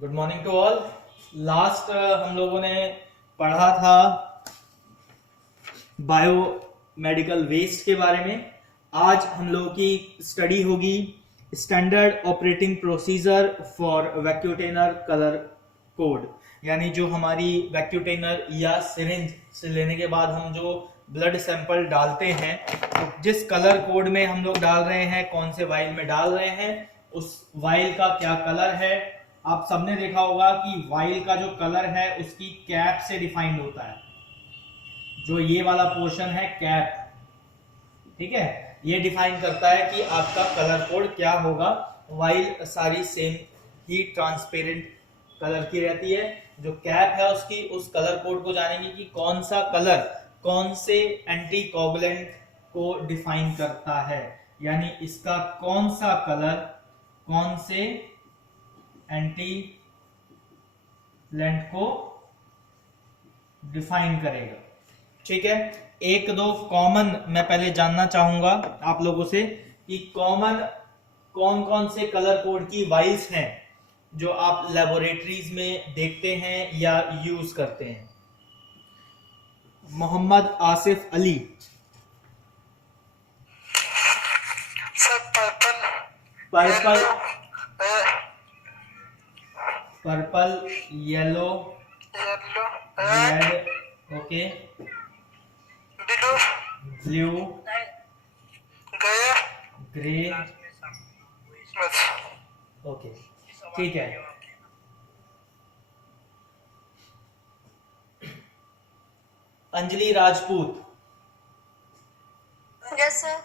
Good morning to all. Last हम लोगों ने पढ़ा था बायो मेडिकल वेस्ट के बारे में। आज हम लोगों की स्टडी होगी standard operating procedure for vacutainer colour code, यानी जो हमारी वैक्यूटेनर या सिरिंज से लेने के बाद हम जो ब्लड सैंपल डालते हैं, तो जिस कलर कोड में हम लोग डाल रहे हैं, कौन से वाइल में डाल रहे हैं, उस वाइल का क्या कलर है। आप सबने देखा होगा कि वाइल का जो कलर है उसकी कैप से डिफाइंड होता है। जो ये वाला पोर्शन है कैप, ठीक है, ये डिफाइन करता है कि आपका कलर कोड क्या होगा। वाइल सारी सेम ही ट्रांसपेरेंट कलर की रहती है। जो कैप है उसकी उस कलर कोड को जानेंगे कि कौन सा कलर कौन से एंटी कोगुलेंट को डिफाइन करता है, यानी इसका कौन सा कलर कौन से एंटी लेंट को डिफाइन करेगा। ठीक है, एक दो कॉमन मैं पहले जानना चाहूंगा आप लोगों से कि कॉमन कौन कौन से कलर कोड की वाइल्स हैं जो आप लेबोरेटरीज में देखते हैं या यूज करते हैं। Mohammad Asif Ali. Purple, purple, yellow, red, okay, blue, grey, okay, ठीक है। अंजलि राजपूत। Yes sir.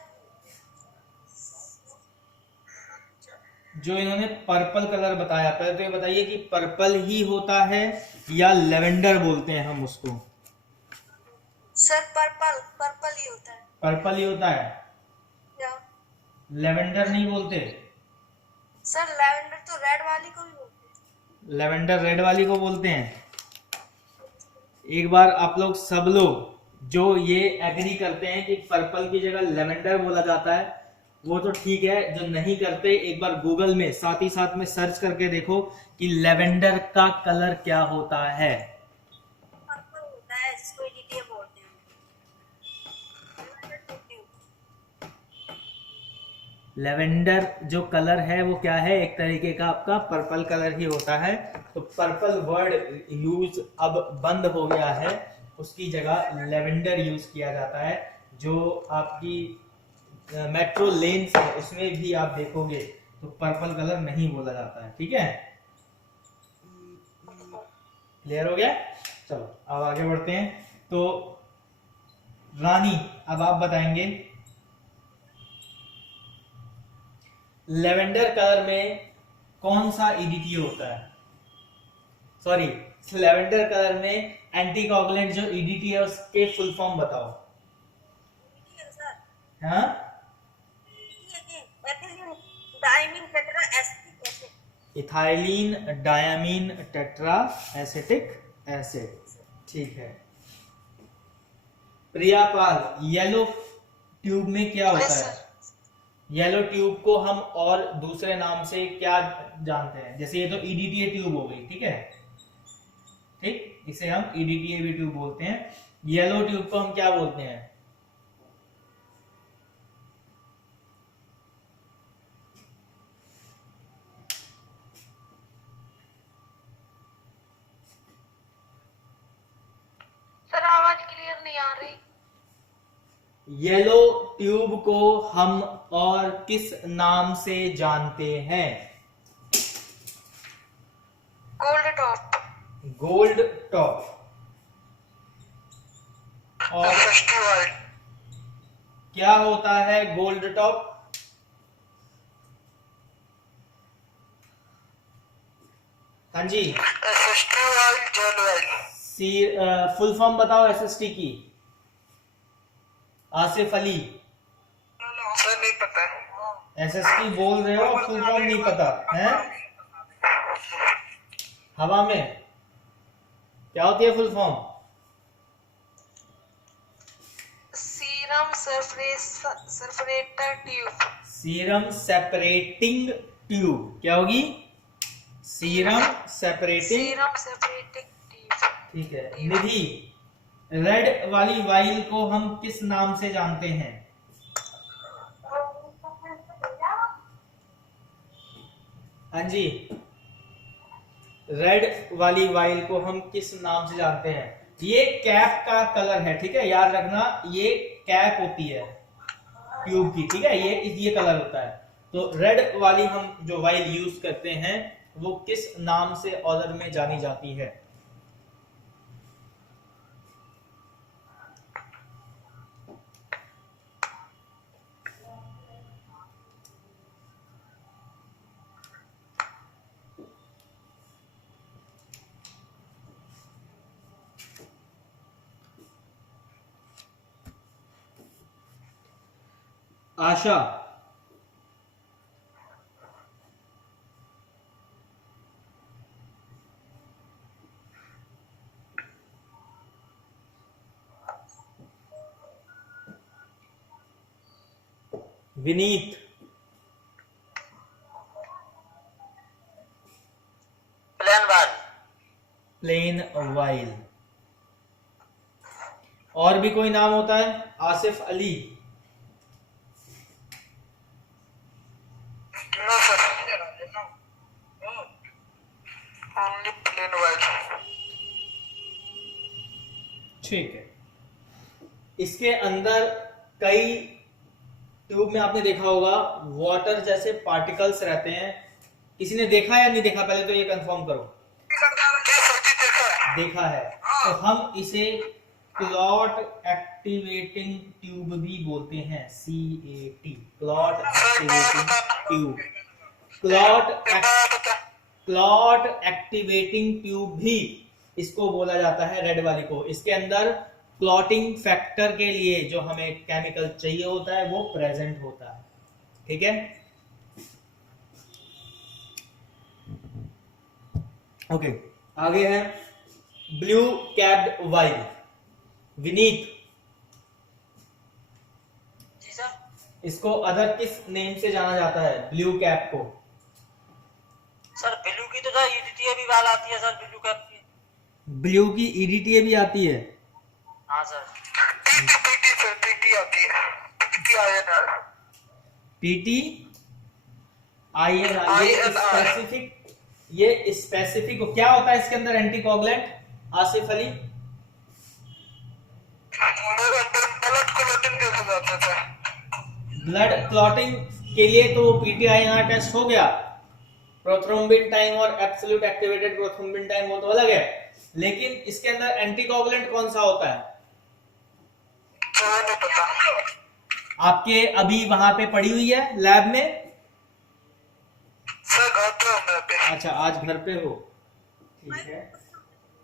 जो इन्होंने पर्पल कलर बताया, पहले तो ये बताइए कि पर्पल ही होता है या लेवेंडर बोलते हैं हम उसको। सर पर्पल पर्पल ही होता है। पर्पल ही होता है, या लेवेंडर नहीं बोलते। सर लैवेंडर तो रेड वाली को भी बोलते हैं। लेवेंडर रेड वाली को बोलते हैं। एक बार आप लोग सब लोग जो ये एग्री करते हैं कि पर्पल की जगह लेवेंडर बोला जाता है, वो तो ठीक है। जो नहीं करते, एक बार गूगल में साथ ही साथ में सर्च करके देखो कि लेवेंडर का कलर क्या होता है। पर्पल होता है, इसको डीटीए बोलते हैं। लेवेंडर जो कलर है वो क्या है, एक तरीके का आपका पर्पल कलर ही होता है। तो पर्पल वर्ड यूज अब बंद हो गया है, उसकी जगह लेवेंडर यूज किया जाता है। जो आपकी मेट्रो लेन्स है उसमें भी आप देखोगे तो पर्पल कलर नहीं बोला जाता है। ठीक है, क्लियर हो गया। चलो अब आगे बढ़ते हैं। तो रानी, अब आप बताएंगे लेवेंडर कलर में कौन सा ईडीटीए होता है। सॉरी, लेवेंडर कलर में एंटी कोगुलेंट जो ईडीटीए है उसके फुल फॉर्म बताओ। हाँ, ethylene diamine tetra acetic acid. ठीक है। प्रिया पाल, येलो ट्यूब में क्या होता है। येलो ट्यूब को हम और दूसरे नाम से क्या जानते हैं, जैसे ये तो ईडीटीए ट्यूब हो गई, ठीक है, ठीक, इसे हम ईडीटीए भी ट्यूब बोलते हैं। येलो ट्यूब को हम क्या बोलते हैं। सर आवाज क्लियर नहीं आ रही। येलो ट्यूब को हम और किस नाम से जानते हैं। Gold top. Gold top. और क्या होता है गोल्ड टॉप। हाँ जी, फुल फॉर्म बताओ एसएसटी की। आसिफ अली, सर नहीं पता। एसएसटी बोल रहे हो, फुल फॉर्म नहीं पता है। हवा में क्या होती है full form. Serum separator tube. Serum separating tube क्या होगी। Serum separating, serum separating tube. ठीक है। निधि, रेड वाली वाइल को हम किस नाम से जानते हैं? हाँ जी, रेड वाली वाइल को हम किस नाम से जानते हैं? ये कैप का कलर है, ठीक है, याद रखना, ये कैप होती है ट्यूब की, ठीक है, ये कलर होता है। तो रेड वाली हम जो वाइल यूज करते हैं वो किस नाम से ऑर्डर में जानी जाती है? Asha, Vineet, plain vial. और भी कोई नाम होता है? Asif Ali, no sir, only plain vial. ठीक है। इसके अंदर कई ट्यूब में आपने देखा होगा वाटर जैसे पार्टिकल्स रहते हैं। किसी ने देखा या नहीं देखा? पहले तो ये कंफर्म करो। देखा है। तो हम इसे क्लॉट एक्टिवेटिंग ट्यूब भी बोलते हैं, CAT, clot activating tube. Clot activating tube भी इसको बोला जाता है, रेड वाली को। इसके अंदर क्लॉटिंग फैक्टर के लिए जो हमें केमिकल चाहिए होता है वो प्रेजेंट होता है, ठीक है। ओके, आगे है ब्लू कैप्ड वाइल। विनीत, जी सर। इसको अदर किस नेम से जाना जाता है, ब्लू कैप को? सर ब्लू की तो सर ईडीटीए भी वाल आती है सर, ब्लू कैप की। ब्लू की EDTA भी आती है? हाँ सर। पीटी सर, पीटी आती है, PTINR। PTINR, स्पेसिफिक, ये स्पेसिफिक क्या होता है इसके अंदर anticoagulant? Asif Ali, blood clotting के लिए तो PTINR टेस्ट हो गया, प्रोथ्रोम्बिन टाइम और एब्सोल्यूट एक्टिवेटेड प्रोथ्रोम्बिन टाइम वो तो अलग है, लेकिन इसके अंदर एंटीकोगुलेंट कौन सा होता है? नहीं पता। आपके अभी वहां पे पड़ी हुई है लैब में? सर घर पे हूँ मैं अभी। अच्छा, आज घर पे हो, ठीक है।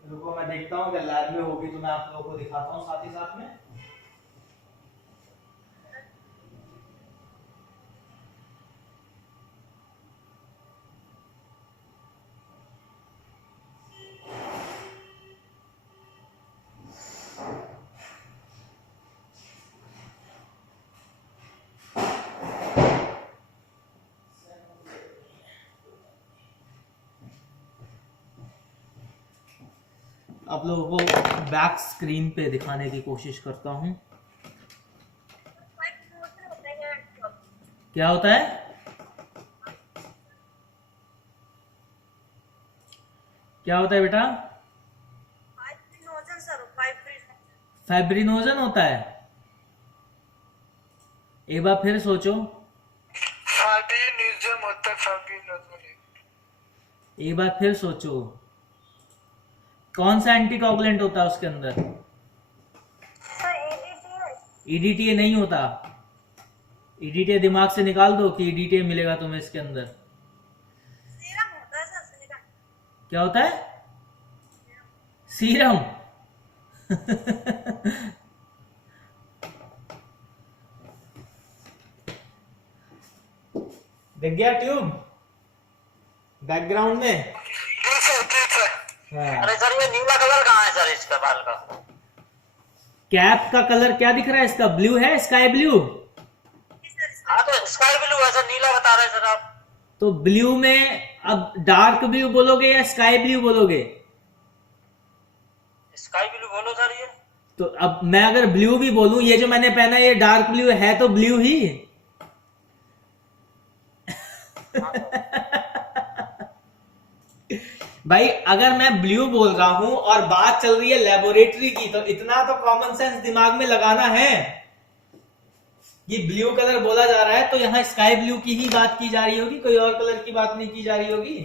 रुको मैं देखता हूँ अगर लैब में होगी तो मैं आप लोगों को दिखाता हूँ साथ ही साथ में। आप लोगों को बैक स्क्रीन पे दिखाने की कोशिश करता हूं। क्या होता है? क्या होता है बेटा? फाइब्रिनोजन होता है। एक बार फिर सोचो। फाइब्रिनोजन होता है, फाइब्रिनोजन। एक बार फिर सोचो, कौन सा एंटीकोगुलेंट होता है उसके अंदर? EDTA नहीं होता। EDTA दिमाग से निकाल दो कि EDTA मिलेगा तुम्हें इसके अंदर। क्या होता है? सीरम। देख गया ट्यूब बैकग्राउंड में? अरे सर ये नीला कलर कहाँ है सर इसका बाल का? कैप का कलर क्या दिख रहा है इसका? ब्लू है, स्काई ब्लू। हाँ तो स्काई ब्लू है सर, नीला बता रहे हैं सर आप। तो ब्लू में अब डार्क ब्लू बोलोगे या स्काई ब्लू बोलोगे? स्काई ब्लू बोलो सर ये। तो अब मैं अगर ब्लू भी बोलूं, ये जो मैंने पहना ये डार्क ब्लू है तो ब्लू ही। भाई अगर मैं ब्लू बोल रहा हूं और बात चल रही है लेबोरेटरी की, तो इतना तो कॉमन सेंस दिमाग में लगाना है। ये ब्लू कलर बोला जा रहा है तो यहां स्काई ब्लू की ही बात की जा रही होगी, कोई और कलर की बात नहीं की जा रही होगी।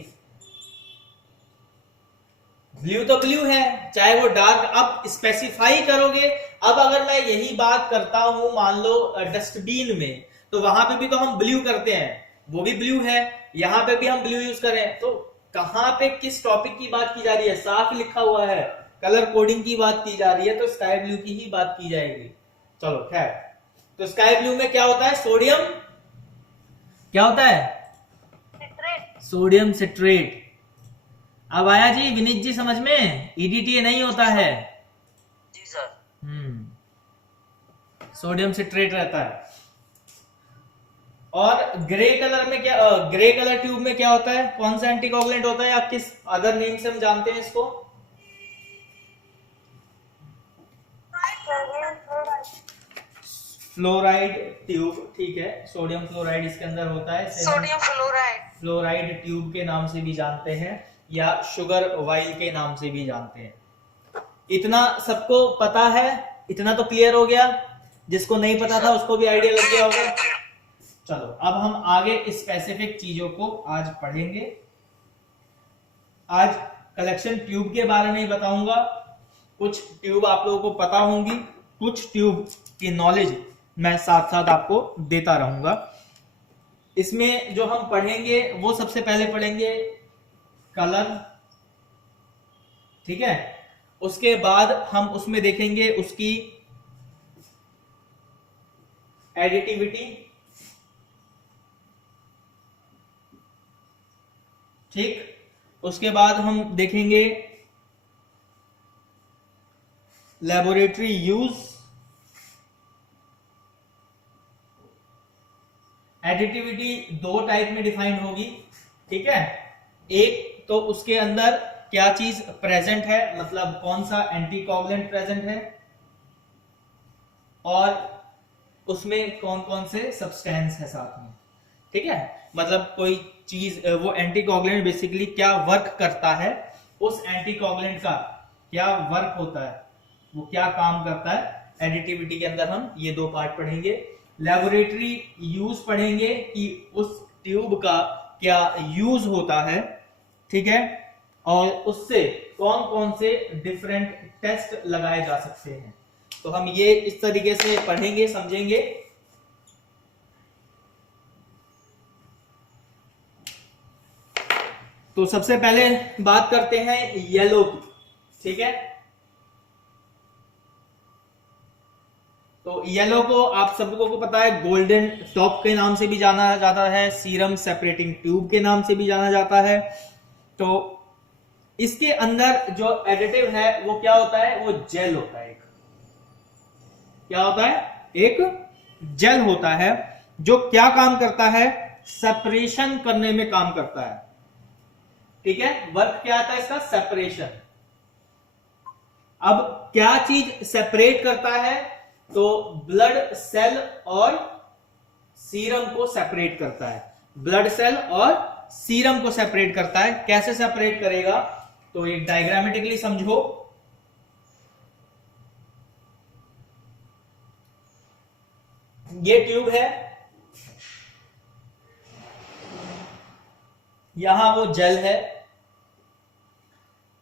ब्लू तो ब्लू है, चाहे वो डार्क। अब स्पेसिफाई करोगे, अब अगर मैं यही बात करता हूं मान लो डस्टबिन में, तो वहां पे भी तो हम ब्लू करते हैं, वो भी ब्लू है, यहां पे भी हम ब्लू यूज करें, तो कहां पे किस टॉपिक की बात की जा रही है? साफ लिखा हुआ है कलर कोडिंग की बात की जा रही है, तो स्काई ब्लू की ही बात की जाएगी। चलो खैर, तो स्काई ब्लू में क्या होता है? सोडियम, क्या होता है? Sodium citrate. अब आया जी विनीत जी समझ में? ईडीटीए नहीं होता है जी सर। सोडियम सिट्रेट रहता है। और ग्रे कलर में क्या, ग्रे कलर ट्यूब में क्या होता है? कौन सा एंटीकोगुलेंट होता है, या किस अदर नेम से हम जानते हैं इसको? फ्लोराइड ट्यूब, ठीक है, सोडियम फ्लोराइड इसके अंदर होता है। सोडियम फ्लोराइड, फ्लोराइड ट्यूब के नाम से भी जानते हैं, या शुगर वाइल के नाम से भी जानते हैं। इतना सबको पता है? इतना तो क्लियर हो गया? जिसको नहीं पता था उसको भी आइडिया लग गया होगा। चलो अब हम आगे स्पेसिफिक चीजों को आज पढ़ेंगे। आज कलेक्शन ट्यूब के बारे में ही बताऊंगा। कुछ ट्यूब आप लोगों को पता होंगी, कुछ ट्यूब की नॉलेज मैं साथ साथ आपको देता रहूंगा। इसमें जो हम पढ़ेंगे वो सबसे पहले पढ़ेंगे कलर, ठीक है। उसके बाद हम उसमें देखेंगे उसकी एडिटिविटी, ठीक। उसके बाद हम देखेंगे लेबोरेटरी यूज। एडिटिविटी दो टाइप में डिफाइन होगी, ठीक है। एक तो उसके अंदर क्या चीज प्रेजेंट है, मतलब कौन सा एंटीकोगुलेंट प्रेजेंट है, और उसमें कौन कौन से सब्सटेंस है साथ में, ठीक है। मतलब कोई चीज, वो एंटीकोगुलेंट बेसिकली क्या वर्क करता है, उस एंटीकोगुलेंट का क्या वर्क होता है, वो क्या काम करता है। एडिटिविटी के अंदर हम ये दो पार्ट पढ़ेंगे। लेबोरेटरी यूज पढ़ेंगे कि उस ट्यूब का क्या यूज होता है, ठीक है, और उससे कौन कौन से डिफरेंट टेस्ट लगाए जा सकते हैं। तो हम ये इस तरीके से पढ़ेंगे, समझेंगे। तो सबसे पहले बात करते हैं येलो की, ठीक है। तो येलो को आप सबको को पता है गोल्डन टॉप के नाम से भी जाना जाता है, सीरम सेपरेटिंग ट्यूब के नाम से भी जाना जाता है। तो इसके अंदर जो एडिटिव है वो क्या होता है? वो जेल होता है। क्या होता है? एक जेल होता है जो क्या काम करता है? सेपरेशन करने में काम करता है, ठीक है। वर्क क्या आता है इसका? सेपरेशन। अब क्या चीज सेपरेट करता है? तो ब्लड सेल और सीरम को सेपरेट करता है। ब्लड सेल और सीरम को सेपरेट करता है। कैसे सेपरेट करेगा? तो एक डायग्रामेटिकली समझो। ये ट्यूब है, यहां वो जेल है,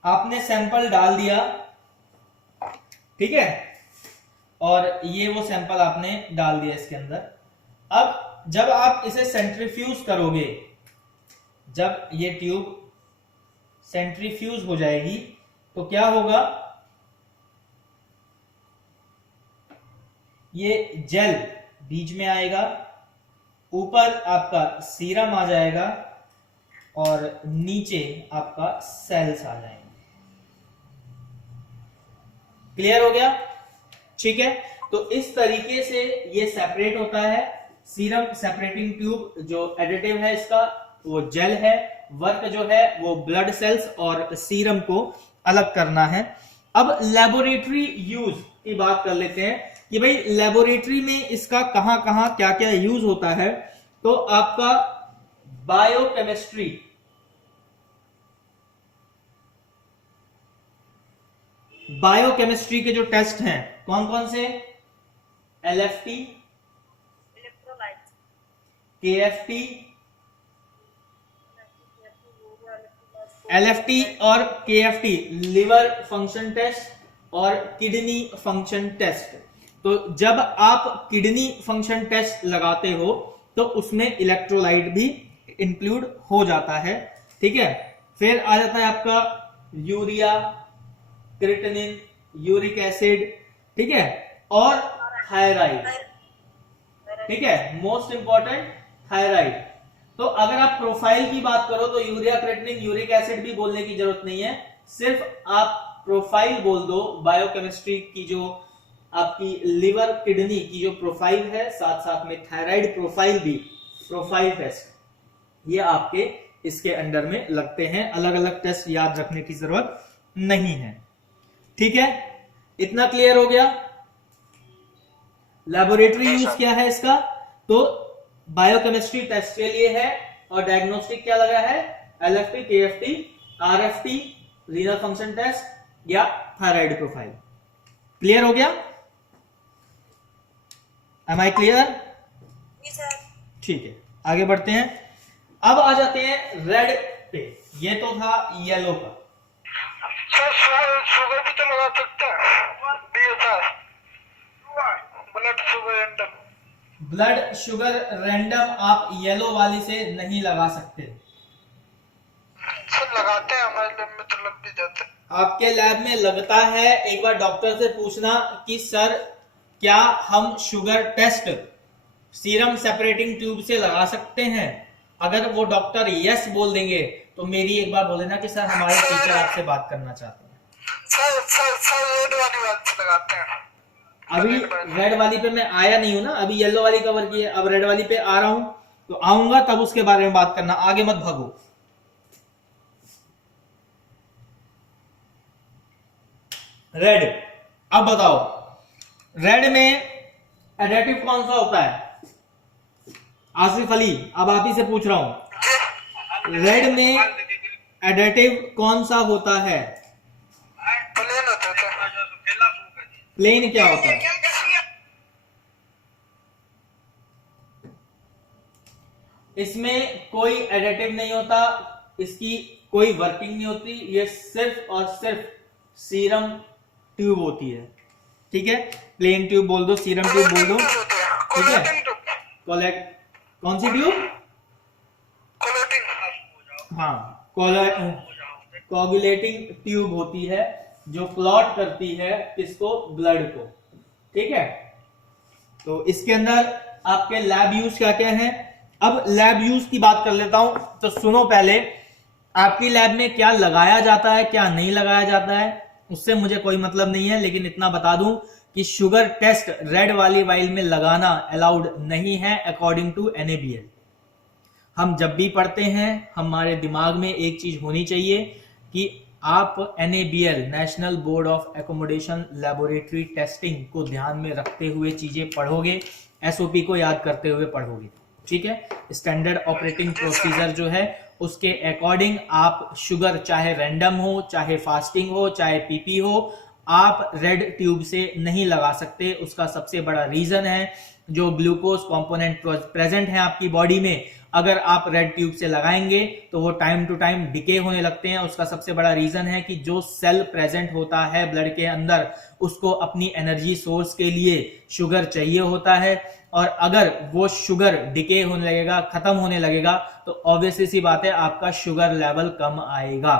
आपने सैंपल डाल दिया, ठीक है, और ये वो सैंपल आपने डाल दिया इसके अंदर। अब जब आप इसे सेंट्रीफ्यूज करोगे, जब ये ट्यूब सेंट्रीफ्यूज हो जाएगी तो क्या होगा? ये जेल बीच में आएगा, ऊपर आपका सीरम आ जाएगा और नीचे आपका सेल्स आ जाएंगे। क्लियर हो गया? ठीक है। तो इस तरीके से ये सेपरेट होता है। सीरम सेपरेटिंग ट्यूब जो एडिटिव है इसका वो जेल है, वर्क जो है वो ब्लड सेल्स और सीरम को अलग करना है। अब लेबोरेटरी यूज की बात कर लेते हैं कि भाई लेबोरेटरी में इसका कहां कहां क्या क्या यूज होता है। तो आपका बायोकेमिस्ट्री, बायोकेमिस्ट्री के जो टेस्ट हैं कौन कौन से, LFT, इलेक्ट्रोलाइट, KFT, LFT और KFT लिवर फंक्शन टेस्ट और किडनी फंक्शन टेस्ट। तो जब आप किडनी फंक्शन टेस्ट लगाते हो तो उसमें इलेक्ट्रोलाइट भी इंक्लूड हो जाता है, ठीक है। फिर आ जाता है आपका यूरिया, क्रिएटिनिन, यूरिक एसिड, ठीक है, और थायराइड, ठीक है, मोस्ट इंपॉर्टेंट थायराइड। तो अगर आप प्रोफाइल की बात करो तो यूरिया, क्रिएटिनिन, यूरिक एसिड भी बोलने की जरूरत नहीं है, सिर्फ आप प्रोफाइल बोल दो। बायोकेमिस्ट्री की जो आपकी लिवर किडनी की जो प्रोफाइल है, साथ साथ में थायराइड प्रोफाइल भी, प्रोफाइल टेस्ट, ये आपके इसके अंडर में लगते हैं। अलग अलग टेस्ट याद रखने की जरूरत नहीं है, ठीक है। इतना क्लियर हो गया। लेबोरेटरी यूज क्या है इसका, तो बायोकेमिस्ट्री टेस्ट के लिए है, और डायग्नोस्टिक क्या लगा है, LFT, KFT, RFT, renal function test या थायराइड प्रोफाइल। क्लियर हो गया? Am I clear? ठीक है, आगे बढ़ते हैं। अब आ जाते हैं रेड पे। ये तो था येलो का। शुगर भी तो लगा सकते हैं, blood sugar random. Blood sugar random आप येलो वाली से नहीं लगा सकते। सब लगाते हैं, हमारे लैब में तो लग भी जाते हैं। आपके लैब में लगता है, एक बार डॉक्टर से पूछना कि सर क्या हम sugar test serum separating tube से लगा सकते हैं। अगर वो डॉक्टर यस बोल देंगे तो मेरी एक बार बोले ना कि सर हमारे टीचर आपसे बात करना चाहते हैं। सर रेड वाली बात से लगाते हैं। अभी रेड वाली पे मैं आया नहीं हूं ना, अभी येलो वाली कवर की है, अब रेड वाली पे आ रहा हूं, तो आऊंगा तब उसके बारे में बात करना, आगे मत भागो। रेड, अब बताओ रेड में एडेटिव कौन सा होता है? आसिफ अली, अब आप ही से पूछ रहा हूं, रेड में एडेटिव कौन सा होता है? प्लेन होता है। प्लेन क्या होता है? इसमें कोई एडिटिव नहीं होता, इसकी कोई वर्किंग नहीं होती, ये सिर्फ और सिर्फ सीरम ट्यूब होती है, ठीक है। प्लेन ट्यूब बोल दो, सीरम ट्यूब बोल दो, ठीक है। कौन सी ट्यूब? हाँ, कोगुलेटिंग ट्यूब होती है जो क्लॉट करती है किसको? ब्लड को, ठीक है। तो इसके अंदर आपके लैब यूज क्या क्या है? अब लैब यूज की बात कर लेता हूं, तो सुनो पहले, आपकी लैब में क्या लगाया जाता है क्या नहीं लगाया जाता है उससे मुझे कोई मतलब नहीं है, लेकिन इतना बता दूं कि शुगर टेस्ट रेड वाली वाइल में लगाना अलाउड नहीं है अकॉर्डिंग टू NABL। हम जब भी पढ़ते हैं हमारे दिमाग में एक चीज होनी चाहिए कि आप NABL, national board of accommodation laboratory testing को ध्यान में रखते हुए चीजें पढ़ोगे, SOP को याद करते हुए पढ़ोगे, ठीक है। स्टैंडर्ड ऑपरेटिंग प्रोसीजर जो है उसके अकॉर्डिंग आप शुगर, चाहे रैंडम हो, चाहे फास्टिंग हो, चाहे PP हो, आप रेड ट्यूब से नहीं लगा सकते। उसका सबसे बड़ा रीजन है जो ग्लूकोज कंपोनेंट प्रेजेंट है आपकी बॉडी में, अगर आप रेड ट्यूब से लगाएंगे तो वो टाइम टू टाइम डिके होने लगते हैं। उसका सबसे बड़ा रीजन है कि जो सेल प्रेजेंट होता है ब्लड के अंदर उसको अपनी एनर्जी सोर्स के लिए शुगर चाहिए होता है, और अगर वो शुगर डिके होने लगेगा, खत्म होने लगेगा, तो ऑब्वियसली सी बात है आपका शुगर लेवल कम आएगा।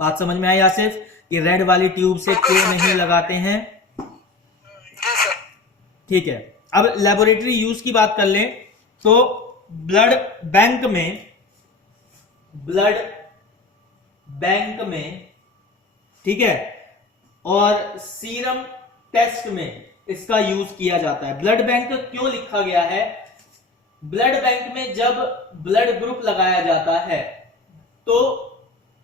बात समझ में आई आसिफ कि रेड वाली ट्यूब से क्यों नहीं लगाते हैं? ठीक है, अब लेबोरेटरी यूज की बात कर लें तो ब्लड बैंक में, ठीक है, और सीरम टेस्ट में इसका यूज किया जाता है। ब्लड बैंक क्यों लिखा गया है? ब्लड बैंक में जब ब्लड ग्रुप लगाया जाता है तो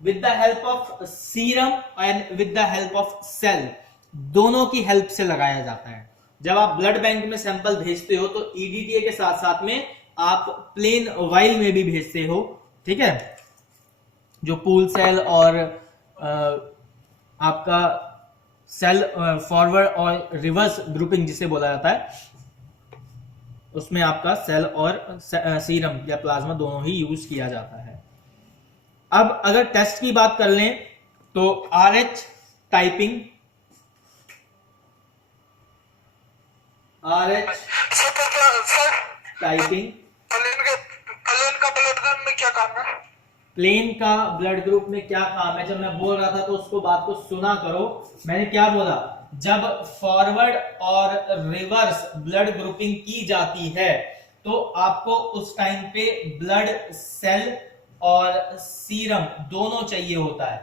with the help of serum and with the help of cell, दोनों की हेल्प से लगाया जाता है। जब आप ब्लड बैंक में सैंपल भेजते हो तो ईडीटीए के साथ साथ में आप प्लेन वाइल में भी भेजते हो, ठीक है, जो पूल सेल और आपका सेल फॉरवर्ड और रिवर्स ग्रुपिंग जिसे बोला जाता है, उसमें आपका सेल और सीरम या प्लाज्मा दोनों ही यूज किया जाता है। अब अगर टेस्ट की बात कर लें तो RH typing, RH typing, plain का ब्लड ग्रुप में क्या काम है? प्लेन का ब्लड ग्रुप में क्या काम है, जब मैं बोल रहा था तो उसको बात को सुना करो। मैंने क्या बोला, जब फॉरवर्ड और रिवर्स ब्लड ग्रुपिंग की जाती है तो आपको उस टाइम पे ब्लड सेल और सीरम दोनों चाहिए होता है,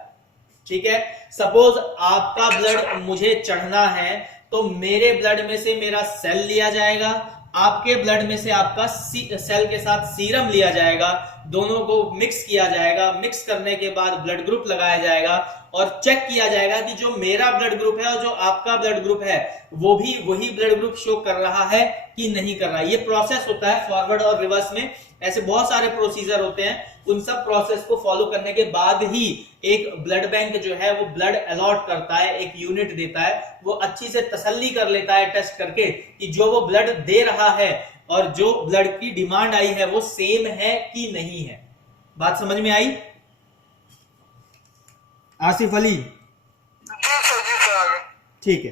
ठीक है। सपोज आपका ब्लड मुझे चढ़ना है तो मेरे ब्लड में से मेरा सेल लिया जाएगा, आपके ब्लड में से आपका सेल के साथ सीरम लिया जाएगा, दोनों को मिक्स किया जाएगा। मिक्स करने के बाद ब्लड ग्रुप लगाया जाएगा और चेक किया जाएगा कि जो मेरा ब्लड ग्रुप है और जो आपका ब्लड ग्रुप है वो भी वही ब्लड ग्रुप शो कर रहा है कि नहीं कर रहा है। ये प्रोसेस होता है फॉरवर्ड और रिवर्स में। ऐसे बहुत सारे प्रोसीजर होते हैं, उन सब प्रोसेस को फॉलो करने के बाद ही एक ब्लड बैंक जो है वो ब्लड अलॉट करता है, एक यूनिट देता है। वो अच्छी से तसल्ली कर लेता है टेस्ट करके कि जो वो ब्लड दे रहा है और जो ब्लड की डिमांड आई है वो सेम है कि नहीं है। बात समझ में आई आसिफ अली? जी सर। ठीक है,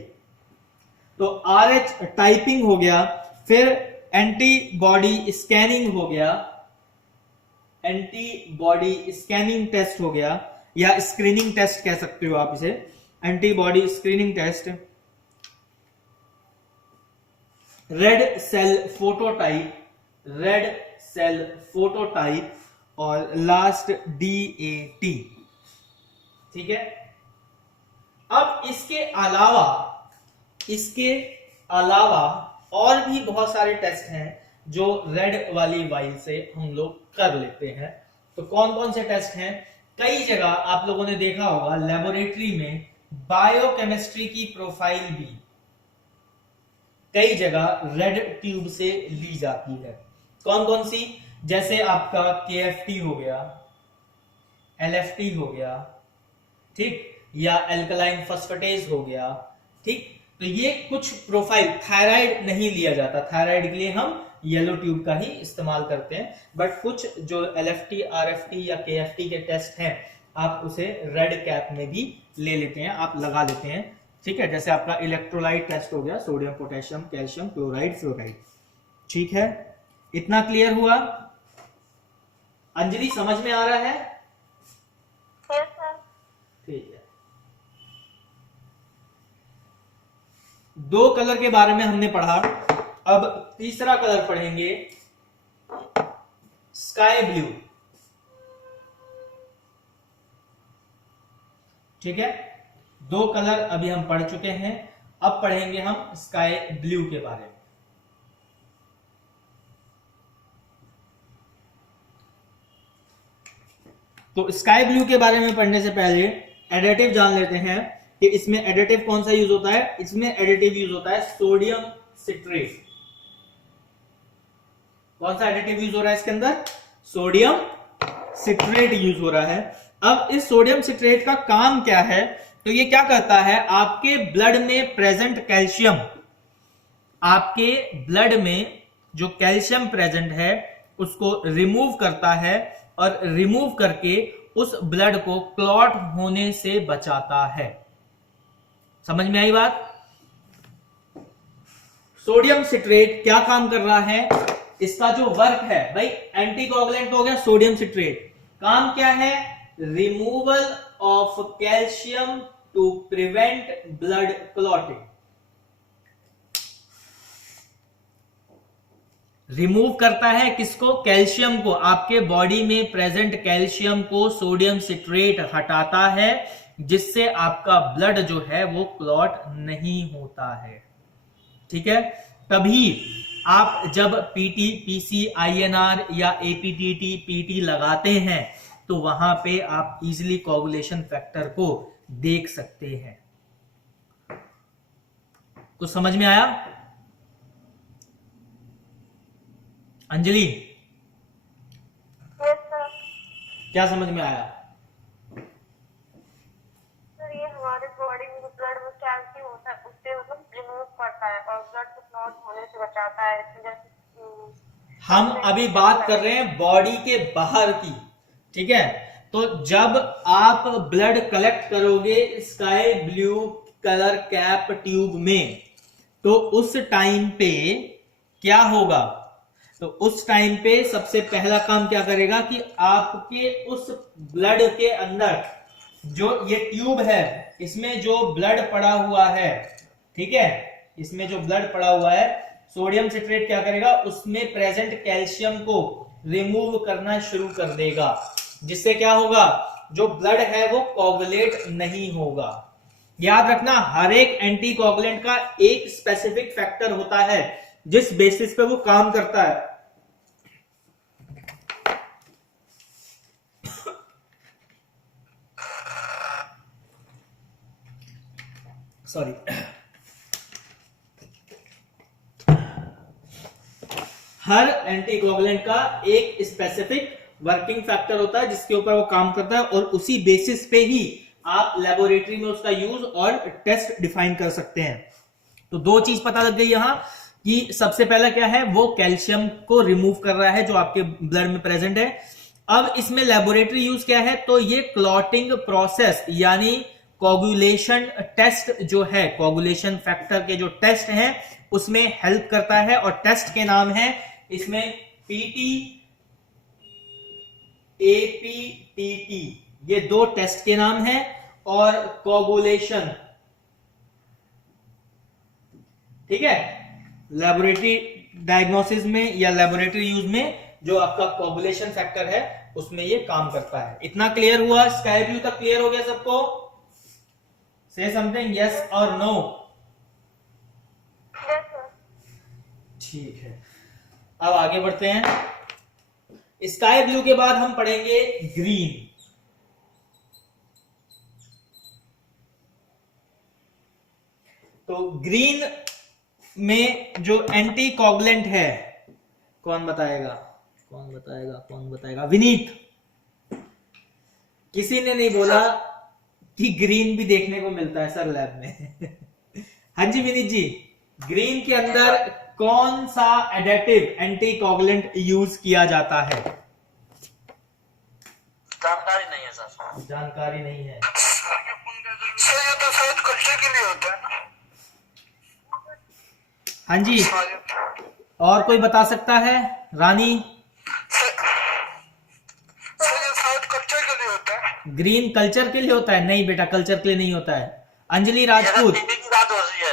तो RH टाइपिंग हो गया, फिर एंटीबॉडी स्कैनिंग हो गया, एंटीबॉडी स्कैनिंग टेस्ट हो गया या स्क्रीनिंग टेस्ट कह सकते हो आप इसे, antibody screening test, red cell phototype, red cell phototype और लास्ट DAT, ठीक है। अब इसके अलावा और भी बहुत सारे टेस्ट हैं जो रेड वाली वाइल से हम लोग कर लेते हैं। तो कौन कौन से टेस्ट हैं? कई जगह आप लोगों ने देखा होगा लेबोरेटरी में बायोकेमिस्ट्री की प्रोफाइल भी कई जगह रेड ट्यूब से ली जाती है। कौन कौन सी? जैसे आपका KFT हो गया, LFT हो गया, ठीक, या एल्कलाइन फॉस्फेटेज हो गया, ठीक। तो ये कुछ प्रोफाइल, थायराइड नहीं लिया जाता, थायराइड के लिए हम येलो ट्यूब का ही इस्तेमाल करते हैं, बट कुछ जो LFT, RFT या KFT के टेस्ट हैं आप उसे रेड कैप में भी ले लेते हैं, आप लगा लेते हैं, ठीक है। जैसे आपका इलेक्ट्रोलाइट टेस्ट हो गया, sodium, potassium, calcium, chloride, fluoride, ठीक है। इतना क्लियर हुआ? अंजलि समझ में आ रहा है? ठीक है। दो कलर के बारे में हमने पढ़ा, अब तीसरा कलर पढ़ेंगे, स्काई ब्लू, ठीक है। दो कलर अभी हम पढ़ चुके हैं, अब पढ़ेंगे हम स्काई ब्लू के बारे में। तो स्काई ब्लू के बारे में पढ़ने से पहले एडिटिव जान लेते हैं कि इसमें एडिटिव कौन सा यूज होता है। इसमें एडिटिव यूज होता है सोडियम सिट्रेट। कौन सा एडिटिव यूज हो रहा है इसके अंदर? सोडियम सिट्रेट यूज हो रहा है। अब इस सोडियम सिट्रेट का काम क्या है? तो ये क्या करता है, आपके ब्लड में प्रेजेंट कैल्शियम, आपके ब्लड में जो कैल्शियम प्रेजेंट है उसको रिमूव करता है और रिमूव करके उस ब्लड को क्लॉट होने से बचाता है। समझ में आई बात? सोडियम सिट्रेट क्या काम कर रहा है? इसका जो वर्क है भाई, एंटीकोगुलेंट हो गया सोडियम सिट्रेट, काम क्या है? Removal of calcium to prevent blood clotting. Remove करता है किसको? कैल्शियम को। आपके बॉडी में प्रेजेंट कैल्शियम को सोडियम सिट्रेट हटाता है, जिससे आपका ब्लड जो है वो क्लॉट नहीं होता है, ठीक है। तभी आप जब पीटी, पीसी, आईएनआर या एपीटीटी, पीटी लगाते हैं तो वहां पे आप इजीली कोगुलेशन फैक्टर को देख सकते हैं। तो समझ में आया अंजलि? Yes sir. क्या समझ में आया? सर ये हमारे बॉडी में ब्लड में कैल्शियम होता है उससे मतलब रिमूव करता है और ब्लड को क्लॉट होने से बचाता है। जैसे हम अभी बात कर रहे हैं बॉडी के बाहर की, ठीक है? तो जब आप ब्लड कलेक्ट करोगे sky blue colour cap tube में, तो उस टाइम पे क्या होगा? तो उस टाइम पे सबसे पहला काम क्या करेगा कि आपके उस ब्लड के अंदर जो ये ट्यूब है इसमें जो ब्लड पड़ा हुआ है, ठीक है, इसमें जो ब्लड पड़ा हुआ है, सोडियम सिट्रेट क्या करेगा? उसमें प्रेजेंट कैल्शियम को रिमूव करना शुरू कर देगा, जिससे क्या होगा? जो ब्लड है वो कोगुलेट नहीं होगा। याद रखना, हर एक एंटी कोगुलेंट का एक स्पेसिफिक फैक्टर होता है जिस बेसिस पे वो काम करता है। सॉरी, हर एंटीकोगुलेंट का एक स्पेसिफिक वर्किंग फैक्टर होता है जिसके ऊपर वो काम करता है, और उसी बेसिस पे ही आप लेबोरेटरी में उसका यूज और टेस्ट डिफाइन कर सकते हैं। तो दो चीज पता लग गई यहां कि सबसे पहला क्या है, वो कैल्शियम को रिमूव कर रहा है जो आपके ब्लड में प्रेजेंट है। अब इसमें लेबोरेटरी यूज क्या है? तो ये क्लॉटिंग प्रोसेस यानी कोगुलेशन टेस्ट जो है, कोगुलेशन फैक्टर के जो टेस्ट हैं उसमें हेल्प करता है, और टेस्ट के नाम है इसमें पीटी, एपीटीटी, ये दो टेस्ट के नाम हैं, और कोगुलेशन, ठीक है? लेबोरेटरी डायग्नोसिस में या लेबोरेटरी यूज में जो आपका कोगुलेशन फैक्टर है उसमें ये काम करता है। इतना क्लियर हुआ? स्काई ब्लू तक क्लियर हो गया सबको? से समथिंग, यस और नो? Yes sir. ठीक है, अब आगे बढ़ते हैं। स्काई ब्लू के बाद हम पढ़ेंगे ग्रीन। तो ग्रीन में जो एंटी कोगुलेंट है, कौन बताएगा? कौन बताएगा? कौन बताएगा? विनीत। किसी ने नहीं बोला कि ग्रीन भी देखने को मिलता है सर लैब में। हाँ जी विनीत जी, ग्रीन के अंदर कौन सा एडेटिव एंटी कोगुलेंट यूज किया जाता है? जानकारी नहीं है सर। जानकारी नहीं है। सर ये तो शायद कल्चर के लिए होता है ना? हाँ जी, और कोई बता सकता है? रानी? सर ये शायद कल्चर के लिए होता है। ग्रीन कल्चर के लिए होता है? नहीं बेटा, कल्चर के लिए नहीं होता है। अंजलि राजपूत टीबी की बात हो रही है।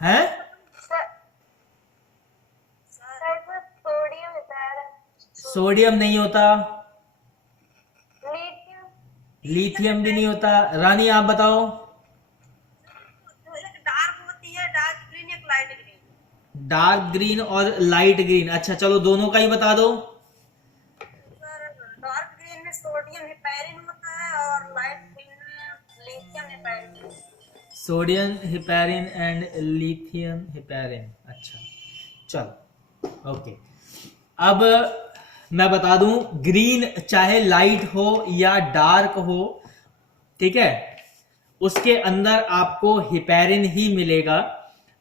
हैं? सोडियम हिपेरिन, सोडियम नहीं होता, लिथियम, लिथियम भी नहीं होता। रानी आप बताओ। एक डार्क होती है, डार्क ग्रीन, एक लाइट ग्रीन। डार्क ग्रीन और लाइट ग्रीन, अच्छा चलो दोनों का ही बता दो। सर डार्क ग्रीन में सोडियम हिपेरिन होता है और लाइट ग्रीन में lithium heparin. Sodium heparin and lithium heparin, अच्छा चलो ओके। अब मैं बता दूं, ग्रीन चाहे लाइट हो या डार्क हो, ठीक है, उसके अंदर आपको हिपेरिन ही मिलेगा।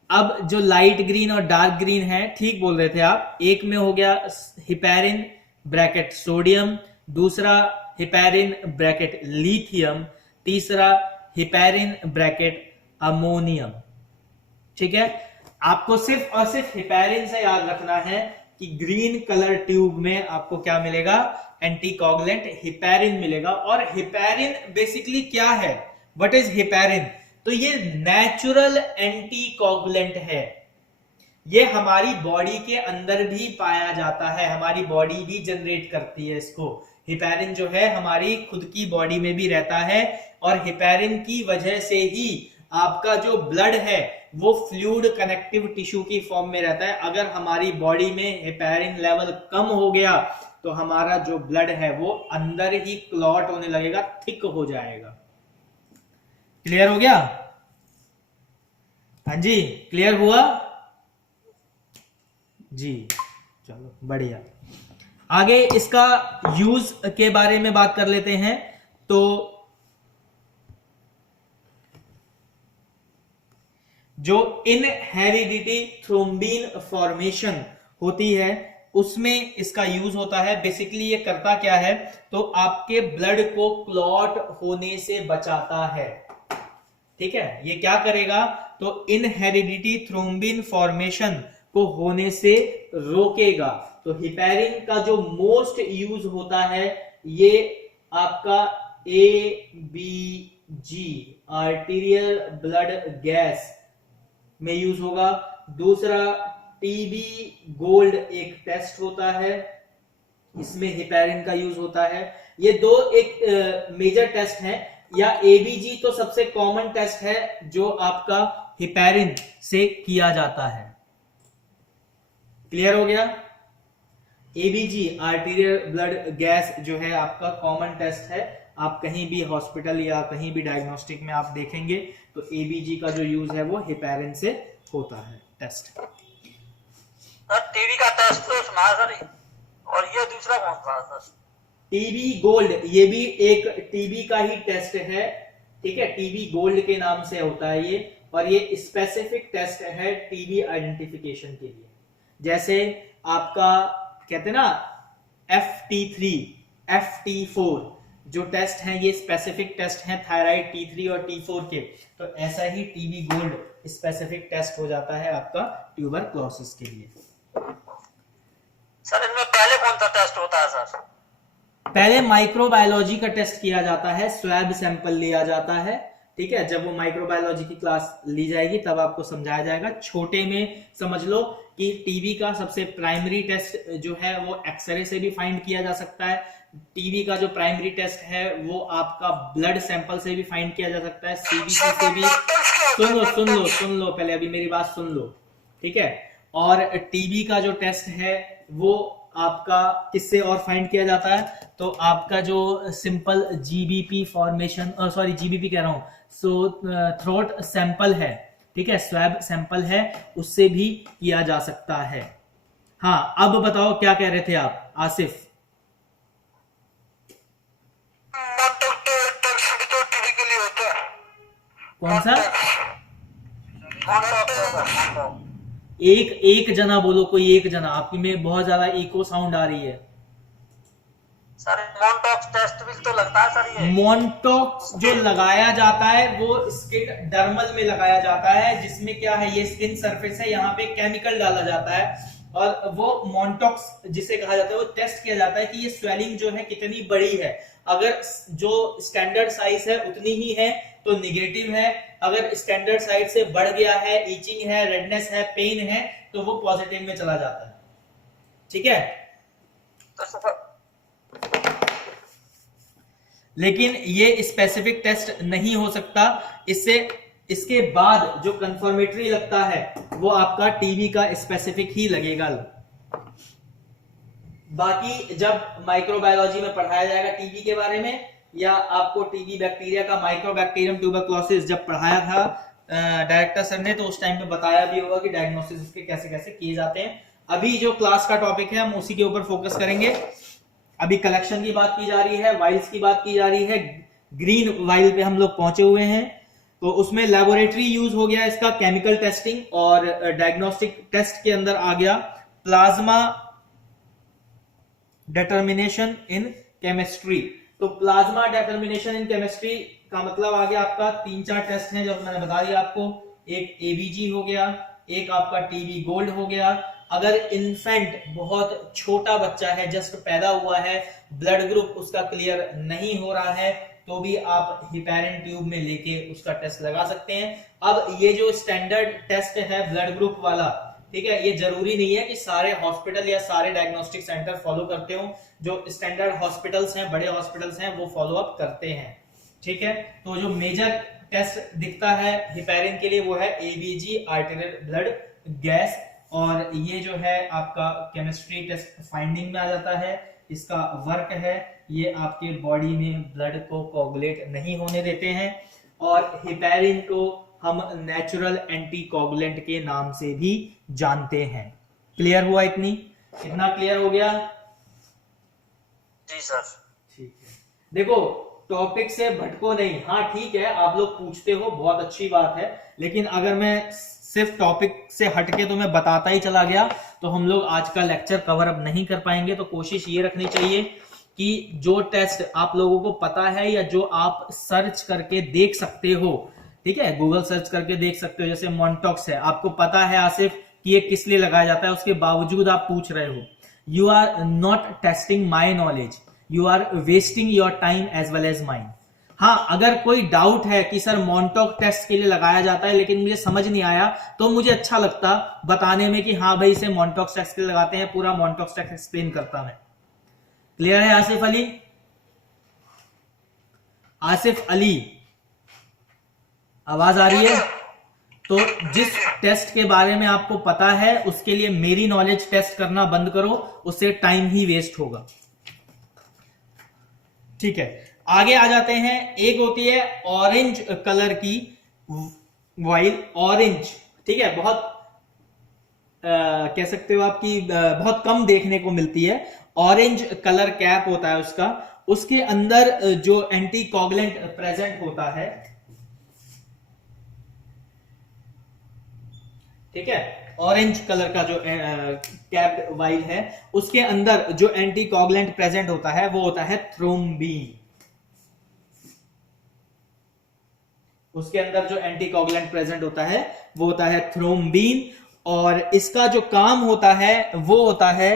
अब जो लाइट ग्रीन और डार्क ग्रीन है, ठीक बोल रहे थे आप, एक में हो गया हिपेरिन ब्रैकेट सोडियम, दूसरा हिपेरिन ब्रैकेट लिथियम, तीसरा हिपेरिन ब्रैकेट अमोनियम, ठीक है। आपको सिर्फ और सिर्फ हिपेरिन से याद रखना है कि ग्रीन कलर ट्यूब में आपको क्या मिलेगा? एंटीकोगुलेंट हिपेरिन मिलेगा। और हिपेरिन बेसिकली क्या है? What is heparin? तो ये नेचुरल एंटीकोगुलेंट है, ये हमारी बॉडी के अंदर भी पाया जाता है, हमारी बॉडी भी जनरेट करती है इसको। हिपेरिन जो है हमारी खुद की बॉडी में भी रहता है, और हिपेरिन की वजह से ही आपका जो ब्लड है वो फ्लूइड कनेक्टिव टिश्यू की फॉर्म में रहता है। अगर हमारी बॉडी में हेपेरिन लेवल कम हो गया तो हमारा जो ब्लड है वो अंदर ही क्लॉट होने लगेगा, थिक हो जाएगा। क्लियर हो गया? हाँ जी, क्लियर हुआ जी, चलो बढ़िया। आगे इसका यूज के बारे में बात कर लेते हैं। तो जो इनहेरिडिटी थ्रोम्बिन फॉर्मेशन होती है उसमें इसका यूज होता है। बेसिकली ये करता क्या है, तो आपके ब्लड को क्लॉट होने से बचाता है। ठीक है, ये क्या करेगा, तो इनहेरिडिटी थ्रोम्बिन फॉर्मेशन को होने से रोकेगा। तो हेपेरिन का जो मोस्ट यूज होता है ये आपका ABG आर्टीरियल ब्लड गैस में यूज होगा। दूसरा टीबी गोल्ड एक टेस्ट होता है, इसमें हेपेरिन का यूज होता है। ये दो एक मेजर टेस्ट हैं, या एबीजी तो सबसे कॉमन टेस्ट है जो आपका हेपेरिन से किया जाता है। क्लियर हो गया? एबीजी आर्टीरियल ब्लड गैस जो है आपका कॉमन टेस्ट है। आप कहीं भी हॉस्पिटल या कहीं भी डायग्नोस्टिक में आप देखेंगे तो एबीजी का जो यूज है वो हेपेरिन से होता है टेस्ट। सर टीबी का टेस्ट तो सुना है सर, और ये दूसरा कौन सा है सर? टीबी गोल्ड, ये भी एक टीबी का ही टेस्ट है। ठीक है, टीबी गोल्ड के नाम से होता है ये, और ये स्पेसिफिक टेस्ट है टीबी आइडेंटिफिकेशन के लिए। जैसे आपका कहते हैं ना FT3, FT4 जो टेस्ट हैं ये स्पेसिफिक टेस्ट हैं थायराइड T3 और T4 के। तो ऐसा ही टीबी गोल्ड स्पेसिफिक टेस्ट हो जाता है आपका ट्यूबरक्लोसिस के लिए। सर इनमें पहले कौन सा टेस्ट होता है सर? पहले माइक्रोबायोलॉजी का टेस्ट किया जाता है, स्वैब सैंपल लिया जाता है। ठीक है, जब वो माइक्रोबायोलॉजी की क्लास ली जाएगी तब आपको समझाया जाएगा। छोटे में समझ लो कि टीबी का सबसे प्राइमरी टेस्ट जो है वो एक्सरे से भी फाइंड किया जा सकता है। टीबी का जो प्राइमरी टेस्ट है वो आपका ब्लड सैंपल से भी फाइंड किया जा सकता है, सीबीसी से भी। सुन लो पहले, अभी मेरी बात सुन लो। ठीक है, और टीबी का जो टेस्ट है वो आपका किससे और फाइंड किया जाता है, तो आपका जो simple GBP formation, sorry GBP कह रहा हूं, सो थ्रोट सैंपल है। ठीक है, स्वैब सैंपल है, उससे भी किया जा सकता है। हाँ, अब बताओ क्या कह रहे थे आप आसिफ? कौन सा? एक जना बोलो, कोई एक जना। आपकी में बहुत ज्यादा इको साउंड आ रही है। सर मोनटॉक्स टेस्ट भी तो लगता है सर ये? मोनटॉक्स जो लगाया जाता है वो स्किन डर्मल में लगाया जाता है, जिसमें क्या है, ये स्किन सरफेस है, यहाँ पे केमिकल डाला जाता है और वो मोनटॉक्स जिसे कहा जाता है वो टेस्ट किया जाता है कि ये स्वेलिंग जो है कितनी बड़ी है। अगर जो स्टैंडर्ड साइज है उतनी ही है तो निगेटिव है, अगर स्टैंडर्ड साइज से बढ़ गया है, इचिंग है, रेडनेस है, पेन है, तो वो पॉजिटिव में चला जाता है। ठीक है, तो लेकिन ये स्पेसिफिक टेस्ट नहीं हो सकता। इसके बाद जो कंफर्मेटरी लगता है वो आपका टीबी का स्पेसिफिक ही लगेगा। बाकी जब माइक्रोबायोलॉजी में पढ़ाया जाएगा टीबी के बारे में, या आपको टीबी बैक्टीरिया का माइक्रोबैक्टीरियम ट्यूबरक्लोसिस जब पढ़ाया था डायरेक्टर सर ने, तो उस टाइम पे बताया भी होगा कि डायग्नोसिस उसके कैसे कैसे किए जाते हैं। अभी जो क्लास का टॉपिक है हम उसी के ऊपर फोकस करेंगे। अभी कलेक्शन की बात की जा रही है, वाइल्स की बात की जा रही है। ग्रीन वाइल पे हम लोग पहुंचे हुए हैं, तो उसमें लेबोरेटरी यूज हो गया इसका केमिकल टेस्टिंग, और डायग्नोस्टिक टेस्ट के अंदर आ गया प्लाज्मा डिटर्मिनेशन इन केमिस्ट्री। तो प्लाज्मा डिटर्मिनेशन इन केमिस्ट्री का मतलब आ गया आपका 3-4 टेस्ट हैं जो मैंने बता दिया आपको। एक एबीजी हो गया, एक आपका टीबी गोल्ड हो गया। अगर इन्फेंट बहुत छोटा बच्चा है, जस्ट पैदा हुआ है, ब्लड ग्रुप उसका क्लियर नहीं हो रहा है, तो भी आप हेपेरिन ट्यूब में लेके उसका टेस्ट लगा सकते हैं। अब ये जो स्टैंडर्ड टेस्ट है ब्लड ग्रुप वाला, ठीक है, ये जरूरी नहीं है कि सारे हॉस्पिटल या सारे डायग्नोस्टिक सेंटर फॉलो करते हो। जो स्टैंडर्ड हॉस्पिटल्स हैं, बड़े हॉस्पिटल्स हैं, वो फॉलो अप करते हैं। ठीक है, तो जो मेजर टेस्ट दिखता है हेपेरिन के लिए वो है एबीजी आर्टेरियल ब्लड गैस, और ये जो है आपका केमिस्ट्री टेस्ट फाइंडिंग में आ जाता है। इसका वर्क है ये आपके बॉडी में ब्लड को कोगुलेट नहीं होने देते हैं, और हेपेरिन को हम नेचुरल एंटीकोगुलेंट के नाम से भी जानते हैं। क्लियर हुआ? इतना क्लियर हो गया? जी सर। ठीक है, देखो टॉपिक से भटको नहीं। हाँ ठीक है, आप लोग पूछते हो, बहुत अच्छी बात है, लेकिन अगर मैं सिर्फ टॉपिक से हटके तो मैं बताता ही चला गया तो हम लोग आज का लेक्चर कवर अप नहीं कर पाएंगे। तो कोशिश ये रखनी चाहिए कि जो टेस्ट आप लोगों को पता है या जो आप सर्च करके देख सकते हो, ठीक है, गूगल सर्च करके देख सकते हो, जैसे मॉन्टॉक्स है, आपको पता है आसिफ कि ये किस लिए लगाया जाता है, उसके बावजूद आप पूछ रहे हो। You are not testing my knowledge, you are wasting your time as well as mind. हाँ, अगर कोई डाउट है कि सर मॉन्टॉक टेस्ट के लिए लगाया जाता है लेकिन मुझे समझ नहीं आया, तो मुझे अच्छा लगता बताने में कि हाँ भाई इसे मॉन्टॉक टेस्ट के लिए लगाते हैं, पूरा मॉन्टॉक टेस्ट एक्सप्लेन करता मैं। क्लियर है आसिफ अली? आसिफ अली आवाज आ रही है? तो जिस टेस्ट के बारे में आपको पता है उसके लिए मेरी नॉलेज टेस्ट करना बंद करो, उससे टाइम ही वेस्ट होगा। ठीक है, आगे आ जाते हैं। एक होती है ऑरेंज कलर की वाइल, ऑरेंज, ठीक है, बहुत कह सकते हो आपकी बहुत कम देखने को मिलती है। ऑरेंज कलर कैप होता है उसका, उसके अंदर जो एंटीकोगुलेंट प्रेजेंट होता है, ठीक है, ऑरेंज कलर का जो कैप्ड वाइल है उसके अंदर जो एंटीकोगुलेंट प्रेजेंट होता है वो होता है थ्रोम्बीन। उसके अंदर जो एंटीकोगुलेंट प्रेजेंट होता है वो होता है थ्रोम्बीन, और इसका जो काम होता है वो होता है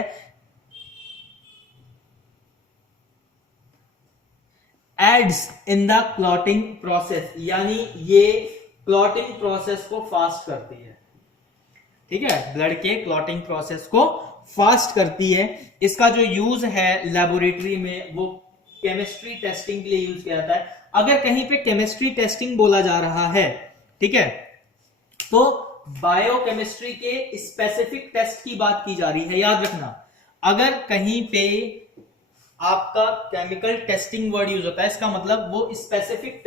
aids in the clotting process, यानी ये क्लॉटिंग प्रोसेस को फास्ट करती है। ठीक है, ब्लड के क्लॉटिंग प्रोसेस को फास्ट करती है। इसका जो यूज है लेबोरेटरी में वो केमिस्ट्री टेस्टिंग के लिए यूज किया जाता है। अगर कहीं पे केमिस्ट्री टेस्टिंग बोला जा रहा है, ठीक है, तो बायोकेमिस्ट्री के स्पेसिफिक टेस्ट की बात की जा रही है। याद रखना, अगर कहीं पे आपका केमिकल टेस्टिंग वर्ड यूज होता है, इसका मतलब वो स्पेसिफिक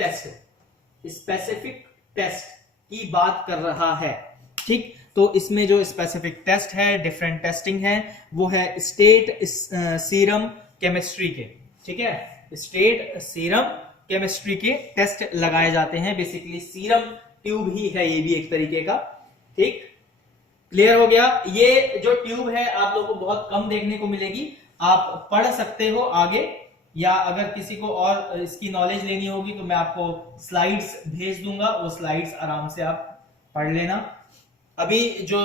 टेस्ट की बात कर रहा है। ठीक, तो इसमें जो स्पेसिफिक टेस्ट है, डिफरेंट टेस्टिंग है, वो है स्टेट सीरम केमिस्ट्री के, ठीक है, स्टेट सीरम केमिस्ट्री के टेस्ट लगाए जाते हैं। बेसिकली सीरम ट्यूब ही है ये भी एक तरीके का। ठीक, क्लियर हो गया? ये जो ट्यूब है आप लोगों को बहुत कम देखने को मिलेगी, आप पढ़ सकते हो आगे, या अगर किसी को और इसकी नॉलेज लेनी होगी तो मैं आपको स्लाइड्स भेज दूंगा, वो स्लाइड्स आराम से आप पढ़ लेना। अभी जो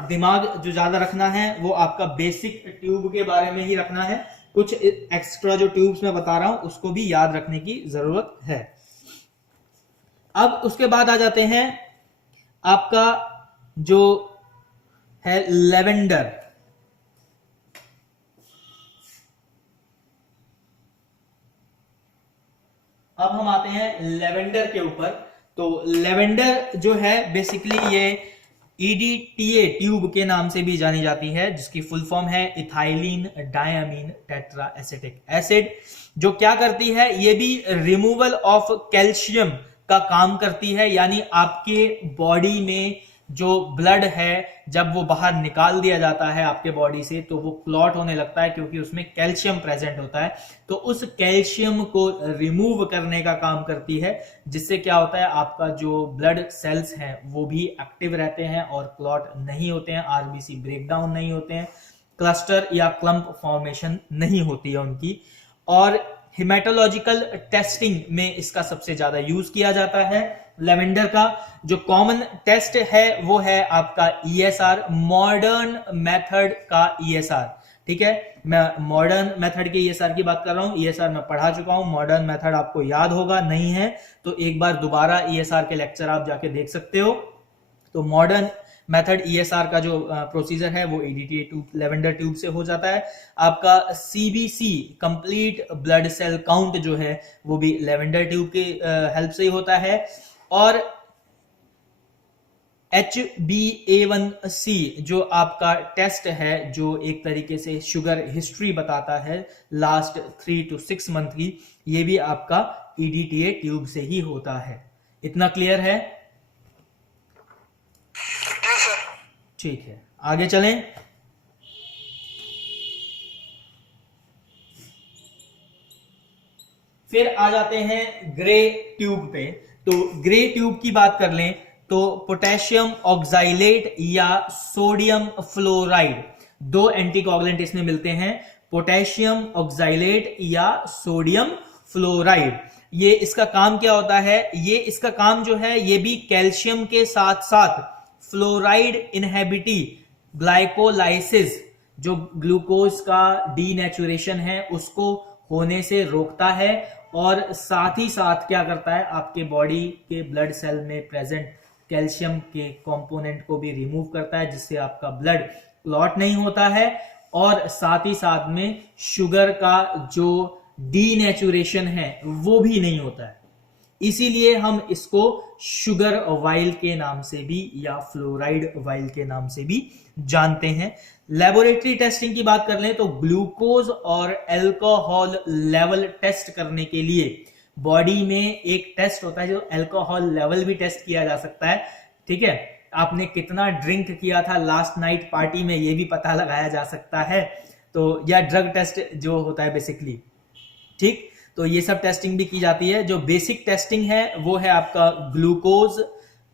दिमाग जो ज्यादा रखना है वो आपका बेसिक ट्यूब के बारे में ही रखना है, कुछ एक्स्ट्रा जो ट्यूब्स मैं बता रहा हूं उसको भी याद रखने की जरूरत है। अब उसके बाद आ जाते हैं आपका जो है लेवेंडर। अब हम आते हैं लेवेंडर के ऊपर। तो लेवेंडर जो है बेसिकली ये EDTA ट्यूब के नाम से भी जानी जाती है, जिसकी फुल फॉर्म है ethylene diamine tetra acetic acid. जो क्या करती है, ये भी रिमूवल ऑफ कैल्शियम का काम करती है, यानी आपके बॉडी में जो ब्लड है जब वो बाहर निकाल दिया जाता है आपके बॉडी से तो वो क्लॉट होने लगता है, क्योंकि उसमें कैल्शियम प्रेजेंट होता है। तो उस कैल्शियम को रिमूव करने का काम करती है, जिससे क्या होता है, आपका जो ब्लड सेल्स हैं वो भी एक्टिव रहते हैं और क्लॉट नहीं होते हैं, आरबीसी ब्रेकडाउन नहीं होते हैं, क्लस्टर या क्लम्प फॉर्मेशन नहीं होती है उनकी। और हेमेटोलॉजिकल टेस्टिंग में इसका सबसे ज्यादा यूज किया जाता है। लेवेंडर का जो कॉमन टेस्ट है वो है आपका ESR, मॉडर्न मेथड का ESR। ठीक है, मैं मॉडर्न मेथड के ESR की बात कर रहा हूं। ESR मैं पढ़ा चुका हूं, मॉडर्न मेथड आपको याद होगा, नहीं है तो एक बार दोबारा ESR के लेक्चर आप जाके देख सकते हो। तो मॉडर्न मेथड ESR का जो प्रोसीजर है वो EDTA ट्यूब, लेवेंडर ट्यूब से हो जाता है। आपका CBC complete blood cell count जो है वो भी लेवेंडर ट्यूब के हेल्प से ही होता है। और HbA1c जो आपका टेस्ट है, जो एक तरीके से शुगर हिस्ट्री बताता है लास्ट 3 to 6 मंथ की, ये भी आपका EDTA ट्यूब से ही होता है। इतना क्लियर है? जी सर। ठीक है, आगे चलें। फिर आ जाते हैं ग्रे ट्यूब पे। तो ग्रे ट्यूब की बात कर लें तो पोटेशियम ऑक्साइलेट या सोडियम फ्लोराइड, दो एंटीकोगुलेंट इसमें मिलते हैं, पोटेशियम ऑक्साइलेट या सोडियम फ्लोराइड। ये इसका काम क्या होता है? ये इसका काम जो है ये भी कैल्शियम के साथ साथ फ्लोराइड इनहेबिटी ग्लाइकोलाइसिस, जो ग्लूकोज का डीनेचुरेशन है उसको होने से रोकता है, और साथ ही साथ क्या करता है, आपके बॉडी के ब्लड सेल में प्रेजेंट कैल्शियम के कंपोनेंट को भी रिमूव करता है, जिससे आपका ब्लड क्लॉट नहीं होता है, और साथ ही साथ में शुगर का जो डीनेचुरेशन है वो भी नहीं होता है। इसीलिए हम इसको शुगर वाइल के नाम से भी या फ्लोराइड वाइल के नाम से भी जानते हैं। लेबोरेटरी टेस्टिंग की बात कर लें तो ग्लूकोज और अल्कोहल लेवल टेस्ट करने के लिए बॉडी में एक टेस्ट होता है जो अल्कोहल लेवल भी टेस्ट किया जा सकता है। ठीक है, आपने कितना ड्रिंक किया था लास्ट नाइट पार्टी में, ये भी पता लगाया जा सकता है। तो या ड्रग टेस्ट जो होता है बेसिकली, ठीक, तो ये सब टेस्टिंग भी की जाती है। जो बेसिक टेस्टिंग है वो है आपका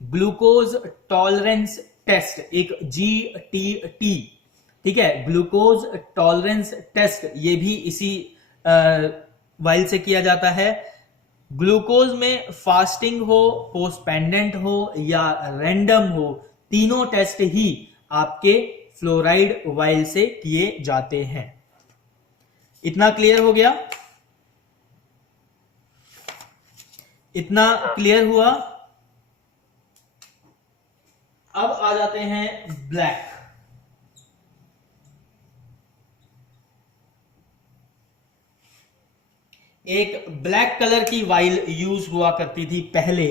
ग्लूकोज टॉलरेंस टेस्ट, एक GTT, ठीक है, ग्लूकोज टॉलरेंस टेस्ट, ये भी इसी वाइल से किया जाता है। ग्लूकोज में फास्टिंग हो, पोस्टपेंडेंट हो या रैंडम हो, तीनों टेस्ट ही आपके फ्लोराइड वाइल से किए जाते हैं। इतना क्लियर हो गया? इतना क्लियर हुआ? अब आ जाते हैं ब्लैक। एक ब्लैक कलर की वाइल यूज हुआ करती थी पहले,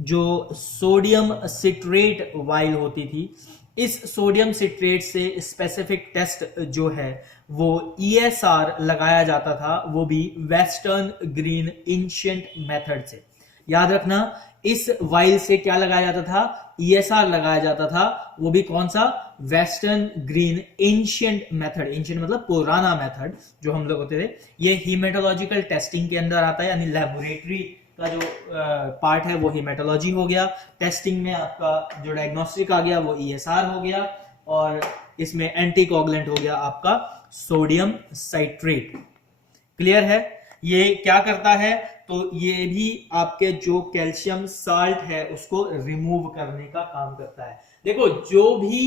जो सोडियम सिट्रेट वाइल होती थी। इस सोडियम सिट्रेट से स्पेसिफिक टेस्ट जो है वो ESR लगाया जाता था, वो भी वेस्टर्न ग्रीन एंशिएंट मेथड से। याद रखना, इस वाइल से क्या लगाया जाता था? ESR लगाया जाता था, वो भी कौन सा? Western green ancient method. Ancient मतलब पुराना मेथड जो हम लोग होते थे। ये हीमेटोलॉजिकल टेस्टिंग के अंदर आता है, यानी लेबोरेटरी का जो पार्ट है वो हीमेटोलॉजी हो गया। टेस्टिंग में आपका जो डायग्नोस्टिक आ गया वो ESR हो गया, और इसमें एंटीकोगुलेंट हो गया आपका सोडियम साइट्रेट। क्लियर है? ये क्या करता है? तो ये भी आपके जो कैल्शियम साल्ट है उसको रिमूव करने का काम करता है। देखो, जो भी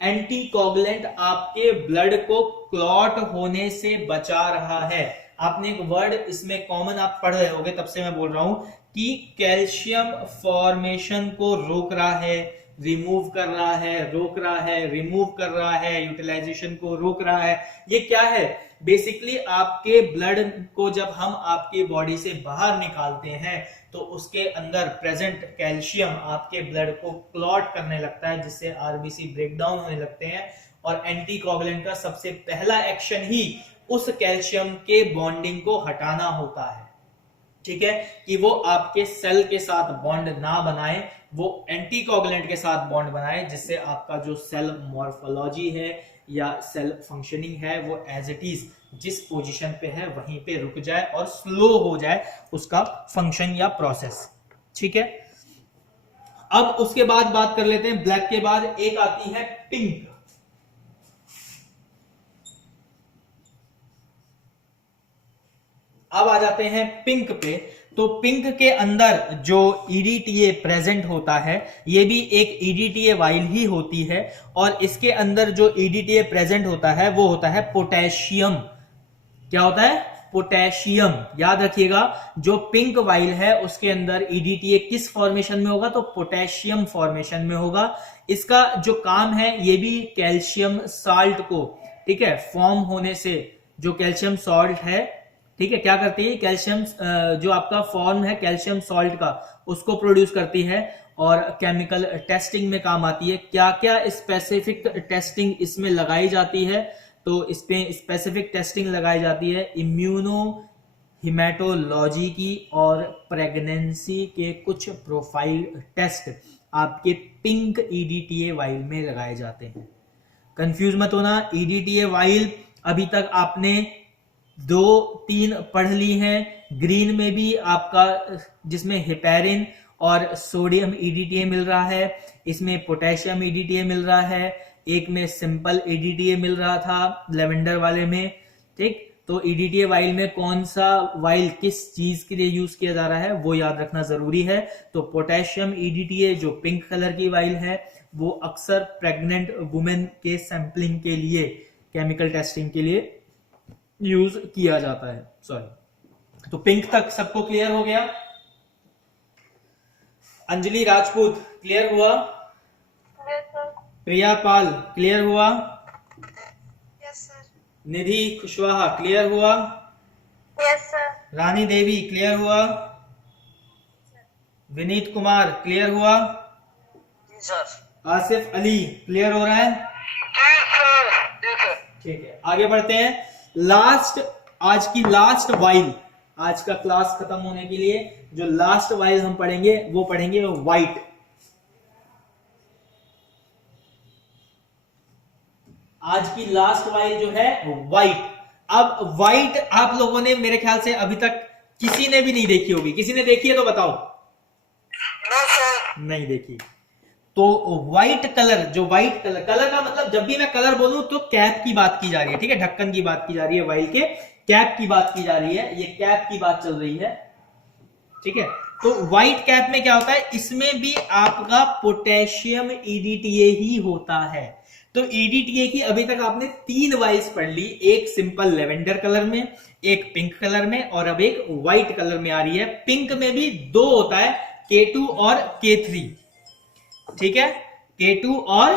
एंटीकोगुलेंट आपके ब्लड को क्लॉट होने से बचा रहा है, आपने एक वर्ड इसमें कॉमन आप पढ़ रहे होगे, तब से मैं बोल रहा हूं कि कैल्शियम फॉर्मेशन को रोक रहा है, रिमूव कर रहा है, रोक रहा है, रिमूव कर रहा है, यूटिलाइजेशन को रोक रहा है। ये क्या है? बेसिकली आपके ब्लड को जब हम आपकी बॉडी से बाहर निकालते हैं तो उसके अंदर प्रेजेंट कैल्शियम आपके ब्लड को क्लॉट करने लगता है, जिससे आरबीसी ब्रेकडाउन होने लगते हैं, और एंटीकोगुलेंट का सबसे पहला एक्शन ही उस कैल्शियम के बॉन्डिंग को हटाना होता है। ठीक है, कि वो आपके सेल के साथ बॉन्ड ना बनाए, वो एंटीकोगुलेंट के साथ बॉन्ड बनाए, जिससे आपका जो सेल मॉर्फोलॉजी है या सेल फंक्शनिंग है वो एज इट इज जिस पोजीशन पे है वहीं पे रुक जाए और स्लो हो जाए उसका फंक्शन या प्रोसेस। ठीक है, अब उसके बाद बात कर लेते हैं ब्लैक के बाद एक आती है पिंक। अब आ जाते हैं पिंक पे। तो पिंक के अंदर जो EDTA प्रेजेंट होता है, ये भी एक EDTA वाइल ही होती है, और इसके अंदर जो EDTA प्रेजेंट होता है वो होता है पोटेशियम। क्या होता है? पोटेशियम। याद रखिएगा, जो पिंक वाइल है उसके अंदर EDTA किस फॉर्मेशन में होगा? तो पोटेशियम फॉर्मेशन में होगा। इसका जो काम है ये भी कैल्शियम साल्ट को, ठीक है, फॉर्म होने से, जो कैल्शियम सॉल्ट है ठीक है, क्या करती है कैल्शियम, जो आपका फॉर्म है कैल्शियम सॉल्ट का, उसको प्रोड्यूस करती है और केमिकल टेस्टिंग में काम आती है। क्या क्या स्पेसिफिक टेस्टिंग इसमें लगाई जाती है, तो इस पे स्पेसिफिक टेस्टिंग लगाई जाती है इम्यूनो हिमेटोलॉजी की और प्रेगनेंसी के कुछ प्रोफाइल टेस्ट आपके पिंक ईडीटीए वाइल में लगाए जाते हैं। कंफ्यूज मत होना, ईडीटीए वाइल अभी तक आपने 2-3 पढ़ ली हैं। ग्रीन में भी आपका जिसमें हेपेरिन और सोडियम ईडीटीए मिल रहा है, इसमें पोटेशियम ईडीटीए मिल रहा है, एक में सिंपल ईडीटीए मिल रहा था लेवेंडर वाले में। ठीक, तो ईडीटीए वाइल में कौन सा वाइल किस चीज के लिए यूज किया जा रहा है वो याद रखना जरूरी है। तो पोटेशियम ईडीटीए जो पिंक कलर की वाइल है वो अक्सर प्रेग्नेंट वुमेन के सैंपलिंग के लिए, केमिकल टेस्टिंग के लिए यूज किया जाता है। सॉरी, तो पिंक तक सबको क्लियर हो गया। अंजलि राजपूत क्लियर हुआ? Yes sir. Priya Pal clear हुआ? Yes sir. Nidhi Kushwaha clear हुआ? Yes sir. Rani Devi clear हुआ? विनीत कुमार क्लियर हुआ? जी सर। आसिफ अली क्लियर हो रहा है? जी सर, जी सर। ठीक है, आगे बढ़ते हैं। लास्ट, आज की लास्ट वाइल, आज का क्लास खत्म होने के लिए जो लास्ट वाइल हम पढ़ेंगे वो पढ़ेंगे व्हाइट। आज की लास्ट वाइल जो है व्हाइट। अब व्हाइट आप लोगों ने मेरे ख्याल से अभी तक किसी ने भी नहीं देखी होगी। किसी ने देखी है तो बताओ। No sir. नहीं देखी। तो व्हाइट कलर, जो व्हाइट कलर, कलर का मतलब जब भी मैं कलर बोलूं तो कैप की बात की जा रही है। ठीक है, ढक्कन की बात की जा रही है, वाइल के कैप की बात की जा रही है, ये कैप की बात चल रही है। ठीक है, तो व्हाइट कैप में क्या होता है, इसमें भी आपका पोटेशियम ईडीटीए ही होता है। तो ईडीटीए की अभी तक आपने 3 वाइल्स पढ़ ली, एक सिंपल लेवेंडर कलर में, एक पिंक कलर में और अब एक व्हाइट कलर में आ रही है। पिंक में भी 2 होता है, K2 और K3। ठीक है, K2 और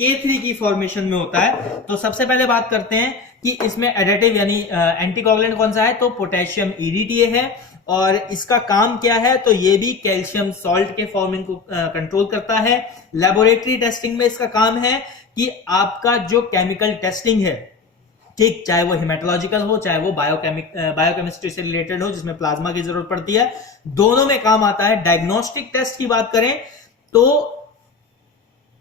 K3 की फॉर्मेशन में होता है। तो सबसे पहले बात करते हैं कि इसमें एडिटिव यानी एंटीकोगुलेंट कौन सा है, तो पोटेशियम ईडीटीए है। और इसका काम क्या है, तो ये भी कैल्शियम सॉल्ट के फॉर्मिंग को कंट्रोल करता है। लेबोरेटरी टेस्टिंग में इसका काम है कि आपका जो केमिकल टेस्टिंग है, ठीक, चाहे वो हिमेटोलॉजिकल हो, चाहे वो बायोकेमिस्ट्री से रिलेटेड हो जिसमें प्लाज्मा की जरूरत पड़ती है, दोनों में काम आता है। डायग्नोस्टिक टेस्ट की बात करें तो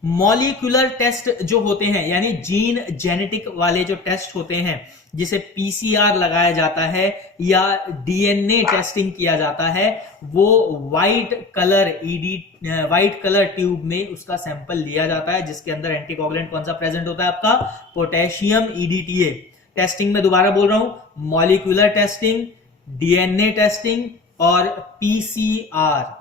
मॉलिक्यूलर टेस्ट जो होते हैं, यानी जीन जेनेटिक वाले जो टेस्ट होते हैं, जिसे पीसीआर लगाया जाता है या डीएनए टेस्टिंग किया जाता है, वो व्हाइट कलर ट्यूब में उसका सैंपल लिया जाता है, जिसके अंदर एंटीकोगुलेंट कौन सा प्रेजेंट होता है, आपका पोटेशियम ईडीटीए। टेस्टिंग में दोबारा बोल रहा हूं, मॉलिक्यूलर टेस्टिंग, डीएनए टेस्टिंग और पीसीआर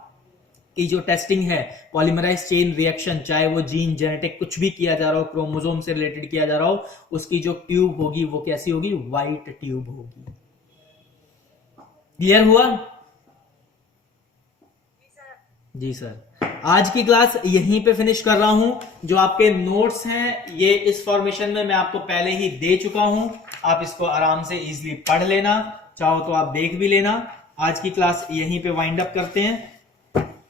की जो टेस्टिंग है, पॉलीमराइज चेन रिएक्शन, चाहे वो जीन जेनेटिक कुछ भी किया जा रहा हो, क्रोमोसोम से रिलेटेड किया जा रहा हो, उसकी जो ट्यूब होगी वो कैसी होगी, व्हाइट ट्यूब होगी। क्लियर हुआ? जी सर। आज की क्लास यहीं पे फिनिश कर रहा हूं। जो आपके नोट्स हैं ये इस फॉर्मेशन में मैं आपको पहले ही दे चुका हूं, आप इसको आराम से इजीली पढ़ लेना, चाहो तो आप देख भी लेना। आज की क्लास यहीं पे वाइंड अप करते हैं।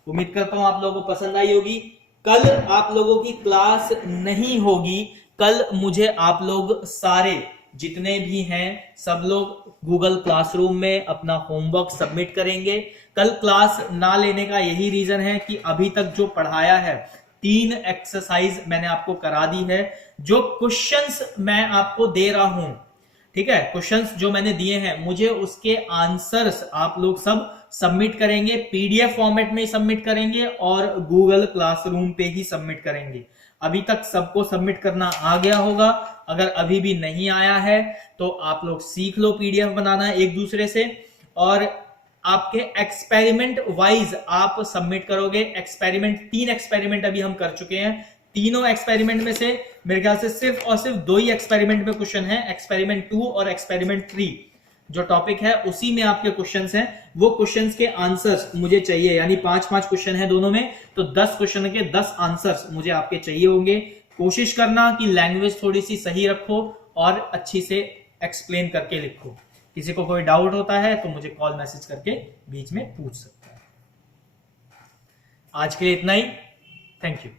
उम्मीद करता हूं आप लोगों को पसंद आई होगी। कल आप लोगों की क्लास नहीं होगी। कल मुझे आप लोग सारे जितने भी हैं सब लोग गूगल क्लासरूम में अपना होमवर्क सबमिट करेंगे। कल क्लास ना लेने का यही रीजन है कि अभी तक जो पढ़ाया है 3 एक्सरसाइज मैंने आपको करा दी है। जो क्वेश्चंस मैं आपको दे रहा हूं, ठीक है, क्वेश्चंस जो मैंने दिए हैं, मुझे उसके आंसर्स आप लोग सब सबमिट करेंगे, पीडीएफ फॉर्मेट में ही सबमिट करेंगे और गूगल क्लासरूम पे ही सबमिट करेंगे। अभी तक सबको सबमिट करना आ गया होगा। अगर अभी भी नहीं आया है तो आप लोग सीख लो पीडीएफ बनाना एक दूसरे से, और आपके एक्सपेरिमेंट वाइज आप सबमिट करोगे। एक्सपेरिमेंट 3 एक्सपेरिमेंट अभी हम कर चुके हैं। तीनों एक्सपेरिमेंट में से मेरे ख्याल से सिर्फ और सिर्फ 2 ही एक्सपेरिमेंट में क्वेश्चन है, एक्सपेरिमेंट 2 और एक्सपेरिमेंट 3 जो टॉपिक है उसी में आपके क्वेश्चंस हैं। वो क्वेश्चंस के आंसर्स मुझे चाहिए, यानी 5-5 क्वेश्चन है दोनों में, तो 10 क्वेश्चन के 10 आंसर्स मुझे आपके चाहिए होंगे। कोशिश करना कि लैंग्वेज थोड़ी सी सही रखो और अच्छी से एक्सप्लेन करके लिखो। किसी को कोई डाउट होता है तो मुझे कॉल मैसेज करके बीच में पूछ सकता है। आज के लिए इतना ही। Thank you.